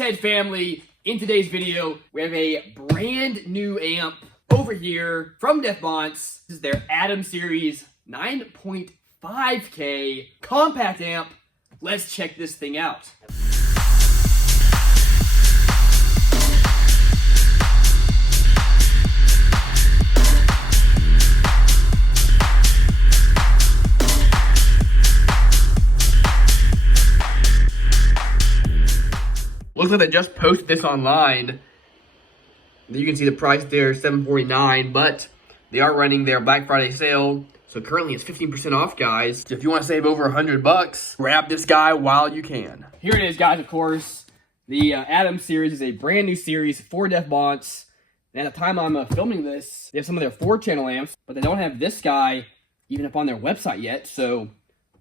Basshead family, in today's video, we have a brand new amp over here from Bonce. This is their Atom Series 9.5K compact amp. Let's check this thing out. Looks like they just posted this online. You can see the price there, $749, but they are running their Black Friday sale. So currently it's 15% off, guys. So if you want to save over $100, grab this guy while you can. Here it is, guys, of course. The Atom series is a brand new series for Bonce. And at the time I'm filming this, they have some of their 4-channel amps, but they don't have this guy even up on their website yet. So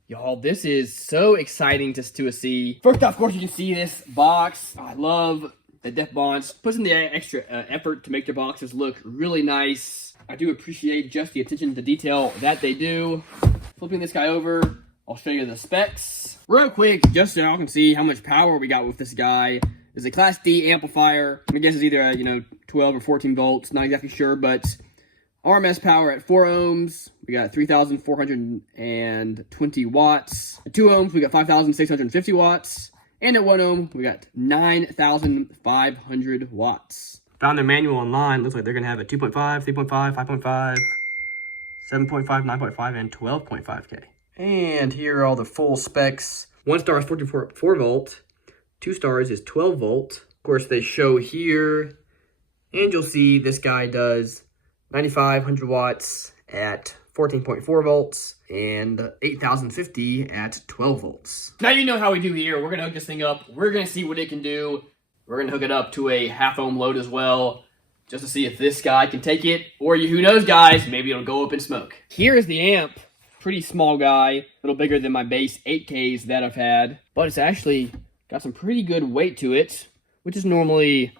y'all, this is so exciting to see. First off, of course, you can see this box. I love that Bonce puts in the extra effort to make their boxes look really nice. I do appreciate just the attention to detail that they do. Flipping this guy over, I'll show you the specs. Real quick, just so y'all can see how much power we got with this guy. It's a Class D amplifier. I guess it's either, 12 or 14 volts. Not exactly sure, but RMS power at 4 ohms, we got 3,420 watts. At 2 ohms, we got 5,650 watts. And at 1 ohm, we got 9,500 watts. Found their manual online. Looks like they're going to have a 2.5, 3.5, 5.5, 7.5, 9.5, and 12.5K. And here are all the full specs. 1 star is 44 volt. 2 stars is 12 volt. Of course, they show here. And you'll see this guy does 9,500 watts at 14.4 volts and 8,050 at 12 volts. Now you know how we do here. We're going to hook this thing up. We're going to see what it can do. We're going to hook it up to a half ohm load as well, just to see if this guy can take it. Or who knows, guys, maybe it'll go up in smoke. Here is the amp. Pretty small guy, a little bigger than my base 8Ks that I've had. But it's actually got some pretty good weight to it, which is normally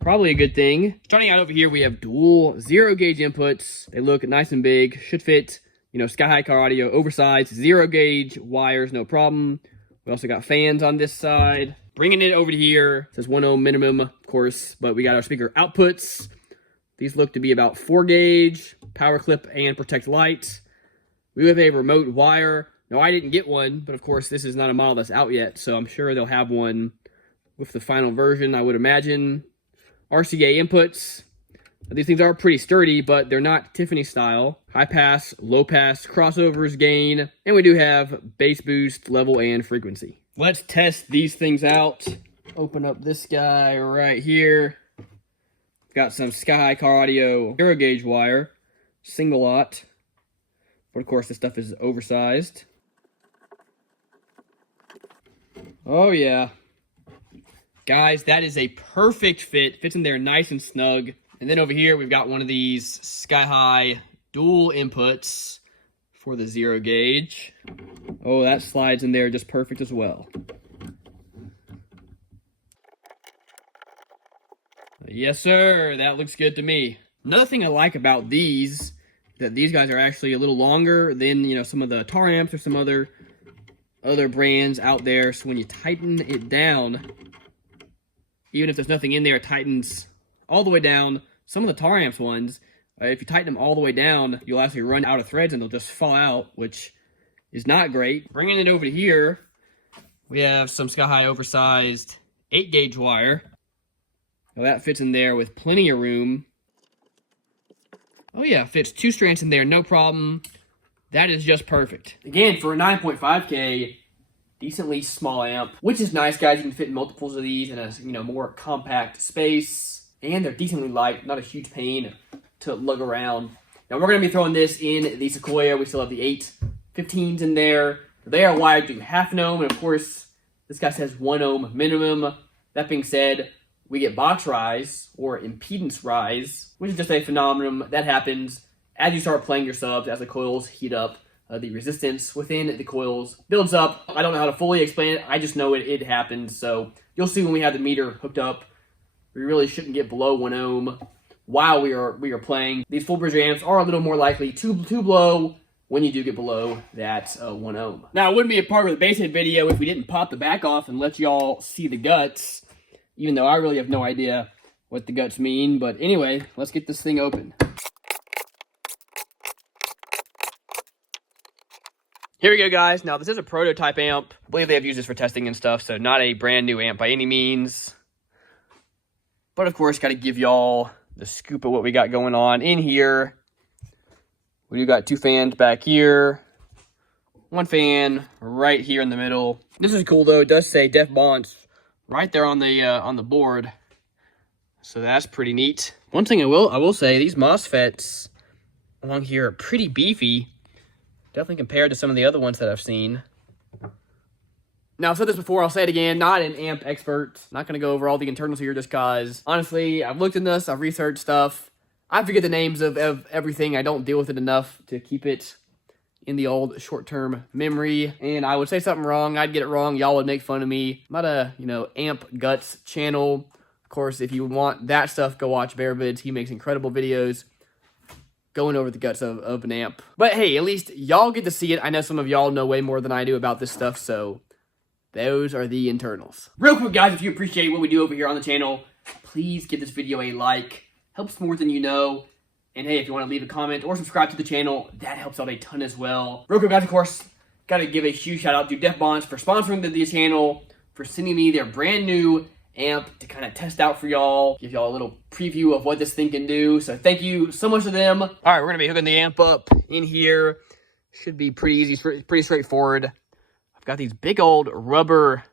probably a good thing. Starting out over here, we have dual 0-gauge inputs. They look nice and big. Should fit, sky-high car audio, oversized 0-gauge wires, no problem. We also got fans on this side. Bringing it over to here, it says 1 ohm minimum, of course, but we got our speaker outputs. These look to be about 4-gauge, power clip and protect light. We have a remote wire. Now, I didn't get one, but of course, this is not a model that's out yet, so I'm sure they'll have one with the final version, I would imagine. RCA inputs. These things are pretty sturdy, but they're not Tiffany style. High pass, low pass, crossovers, gain, and we do have bass boost, level, and frequency. Let's test these things out. Open up this guy right here. Got some sky-high car audio 0-gauge wire, single lot. But of course, this stuff is oversized. Oh yeah. Guys, that is a perfect fit. Fits in there nice and snug. And then over here, we've got one of these sky-high dual inputs for the 0-gauge. Oh, that slides in there just perfect as well. Yes, sir. That looks good to me. Another thing I like about these, that these guys are actually a little longer than, some of the Tar amps or some other brands out there. So when you tighten it down, even if there's nothing in there, it tightens all the way down. Some of the Tar amps ones, if you tighten them all the way down, you'll actually run out of threads and they'll just fall out, which is not great. Bringing it over to here, we have some sky-high oversized 8-gauge wire. Now that fits in there with plenty of room. Oh yeah, fits 2 strands in there, no problem. That is just perfect. Again, for a 9.5K, decently small amp, which is nice, guys. You can fit multiples of these in a more compact space, and they're decently light, not a huge pain to lug around. Now we're going to be throwing this in the Sequoia. We still have the 815s in there. They are wired to half an ohm, and of course, this guy says 1 ohm minimum. That being said, we get box rise or impedance rise, which is just a phenomenon that happens as you start playing your subs, as the coils heat up. The resistance within the coils builds up. I don't know how to fully explain it. I just know it happens. So you'll see when we have the meter hooked up, we really shouldn't get below 1 ohm while we are playing. These full bridge amps are a little more likely to blow when you do get below that 1 ohm. Now, it wouldn't be a part of the Basshead video if we didn't pop the back off and let y'all see the guts. even though I really have no idea what the guts mean. But anyway, let's get this thing open. Here we go, guys. Now, this is a prototype amp. I believe they have used this for testing and stuff, so not a brand new amp by any means. But, of course, got to give y'all the scoop of what we got going on in here. We do got 2 fans back here. 1 fan right here in the middle. This is cool, though. It does say Def Bonce right there on the board. So that's pretty neat. One thing I will say, these MOSFETs along here are pretty beefy. Definitely compared to some of the other ones that I've seen. Now, I've said this before, I'll say it again, not an amp expert. Not going to go over all the internals here just because, honestly, I've looked in this, I've researched stuff. I forget the names of everything. I don't deal with it enough to keep it in the old short-term memory. And I would say something wrong, I'd get it wrong, y'all would make fun of me. I'm not a, amp guts channel. Of course, if you want that stuff, go watch Bear Vids. He makes incredible videos going over the guts of an amp. But hey, at least y'all get to see it. I know some of y'all know way more than I do about this stuff, so those are the internals. Real quick, guys, if you appreciate what we do over here on the channel, please give this video a like. Helps more than you know. And hey, if you want to leave a comment or subscribe to the channel, that helps out a ton as well. Real quick, guys, of course, got to give a huge shout out to Def Bonce for sponsoring the channel, for sending me their brand new amp to kind of test out for y'all, give y'all a little preview of what this thing can do. So thank you so much to them. All right, we're gonna be hooking the amp up in here. Should be pretty easy, pretty straightforward. I've got these big old rubber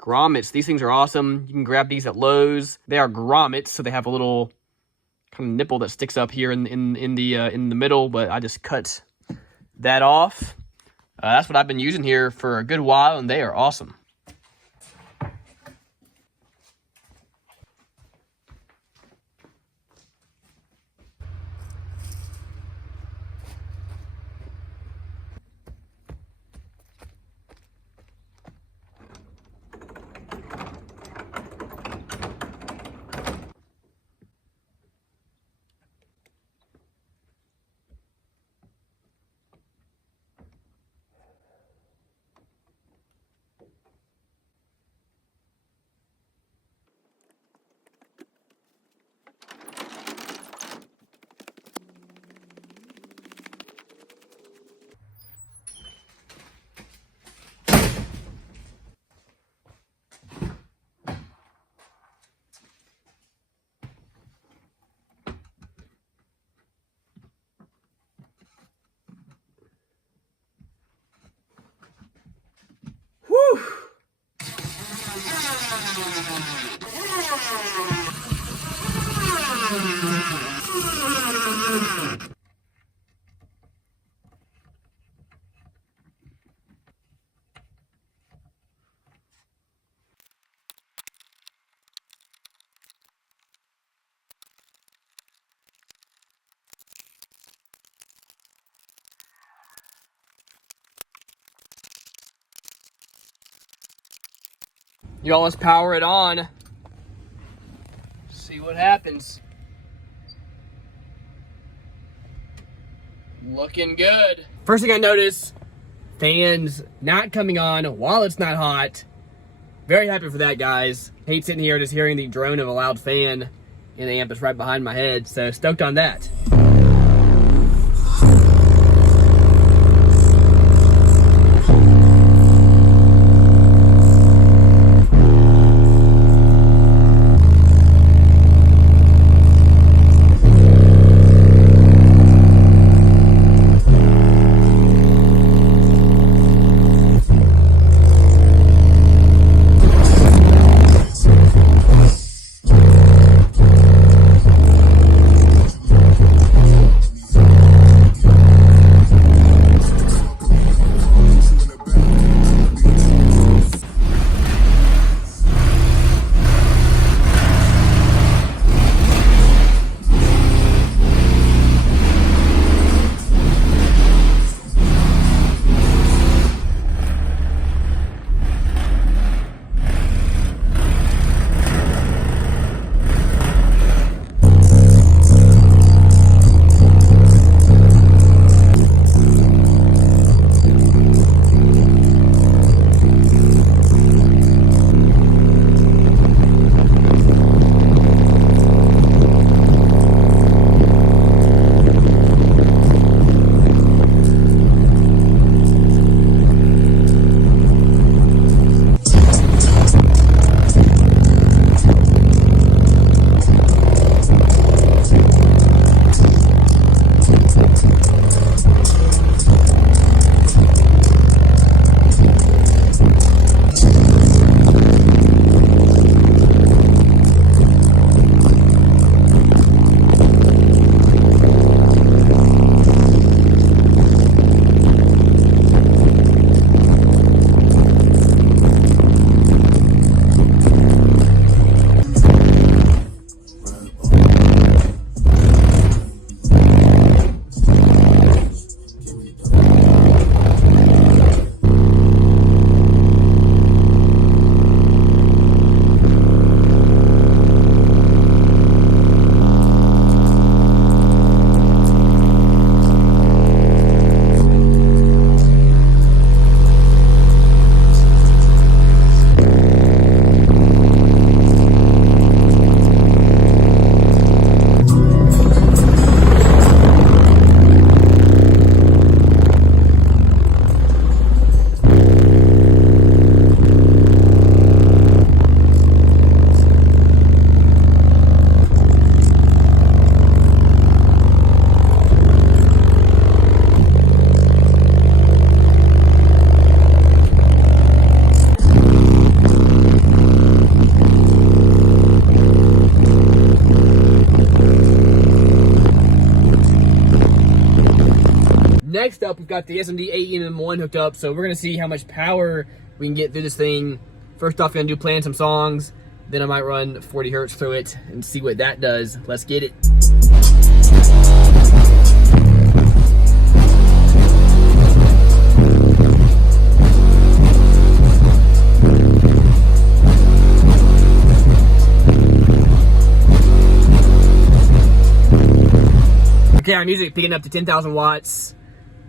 grommets. These things are awesome. You can grab these at Lowe's. They are grommets, so they have a little kind of nipple that sticks up here in the middle, but I just cut that off. That's what I've been using here for a good while, and they are awesome. Y'all, let's power it on. See what happens. Looking good. First thing I notice, fans not coming on while it's not hot. Very happy for that, guys. Hate sitting here just hearing the drone of a loud fan in the amp that's right behind my head, so stoked on that. next up, we've got the SMD AEM1 hooked up, so we're going to see how much power we can get through this thing. First off, going to do playing some songs, then I might run 40 hertz through it and see what that does. Let's get it. Okay, our music picking up to 10,000 watts.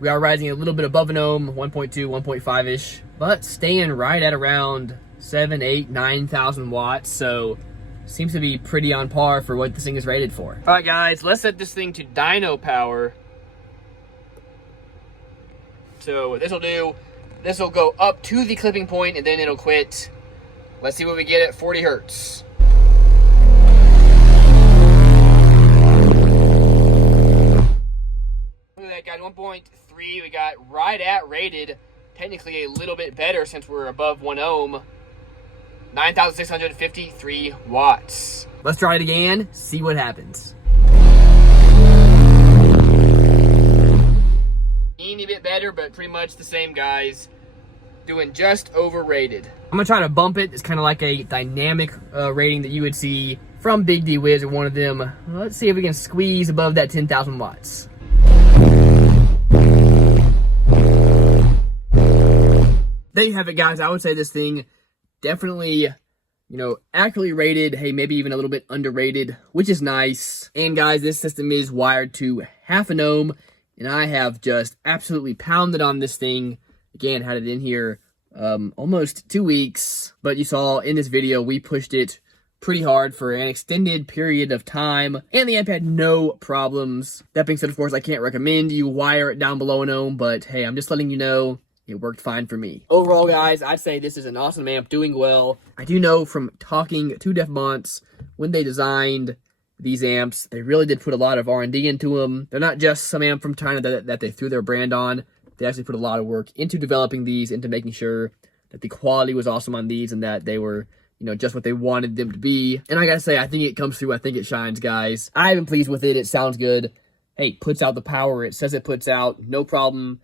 We are rising a little bit above an ohm, 1.2, 1.5-ish, but staying right at around 7, 8, 9,000 watts. So seems to be pretty on par for what this thing is rated for. All right, guys, let's set this thing to dyno power. So what this will do, this will go up to the clipping point and then it'll quit. Let's see what we get at 40 hertz. Guys, 1.3 we got right at rated, technically a little bit better since we're above 1 ohm. 9,653 watts. Let's try it again, see what happens. Teeny bit better, but pretty much the same, guys. Doing just overrated. I'm gonna try to bump it. It's kind of like a dynamic rating that you would see from Big D Wiz or one of them. Let's see if we can squeeze above that 10,000 watts. There you have it, guys. I would say this thing definitely, accurately rated. Hey, maybe even a little bit underrated, which is nice. And guys, this system is wired to 0.5 ohm, and I have just absolutely pounded on this thing. Again, had it in here almost 2 weeks, but you saw in this video, we pushed it pretty hard for an extended period of time, and the amp had no problems. That being said, of course, I can't recommend you wire it down below an ohm, but hey, I'm just letting you know it worked fine for me. Overall, guys, I'd say this is an awesome amp, doing well. I do know from talking to Bonce, when they designed these amps, they really did put a lot of R&D into them. They're not just some amp from China that they threw their brand on. They actually put a lot of work into developing these, into making sure that the quality was awesome on these and that they were, just what they wanted them to be. And I gotta say, I think it comes through. I think it shines, guys. I've been pleased with it. It sounds good. Hey, puts out the power it says it puts out. No problem.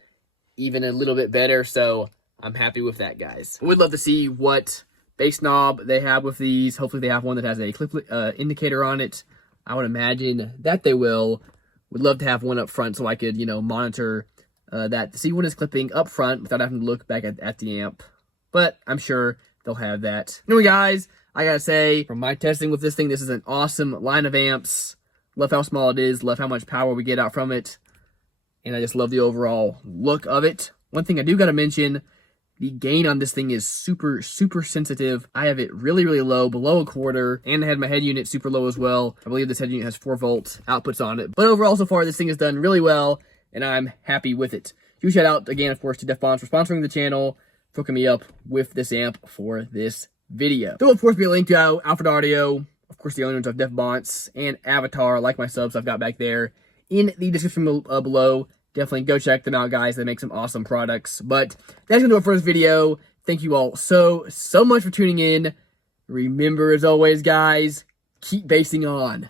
Even a little bit better, so I'm happy with that, guys. We'd love to see what bass knob they have with these. Hopefully they have one that has a clip indicator on it. I would imagine that they will. Would love to have one up front so I could, monitor that to see when it's clipping up front without having to look back at the amp. But I'm sure they'll have that. Anyway, guys, I gotta say, from my testing with this thing, this is an awesome line of amps. Love how small it is. Love how much power we get out from it. And I just love the overall look of it. One thing I do got to mention, the gain on this thing is super, super sensitive. I have it really, really low, below 1/4, and I had my head unit super low as well. I believe this head unit has 4-volt outputs on it. But overall, so far, this thing has done really well, and I'm happy with it. Huge shout out, again, of course, to Bonce for sponsoring the channel, for hooking me up with this amp for this video. There will, of course, be a link to Alfred Audio, of course, the owners of Bonce, and Avatar, like my subs I've got back there, in the description below. Definitely go check them out, guys. They make some awesome products. But that's going to do it for this video. Thank you all so much for tuning in. Remember, as always, guys, keep basing on.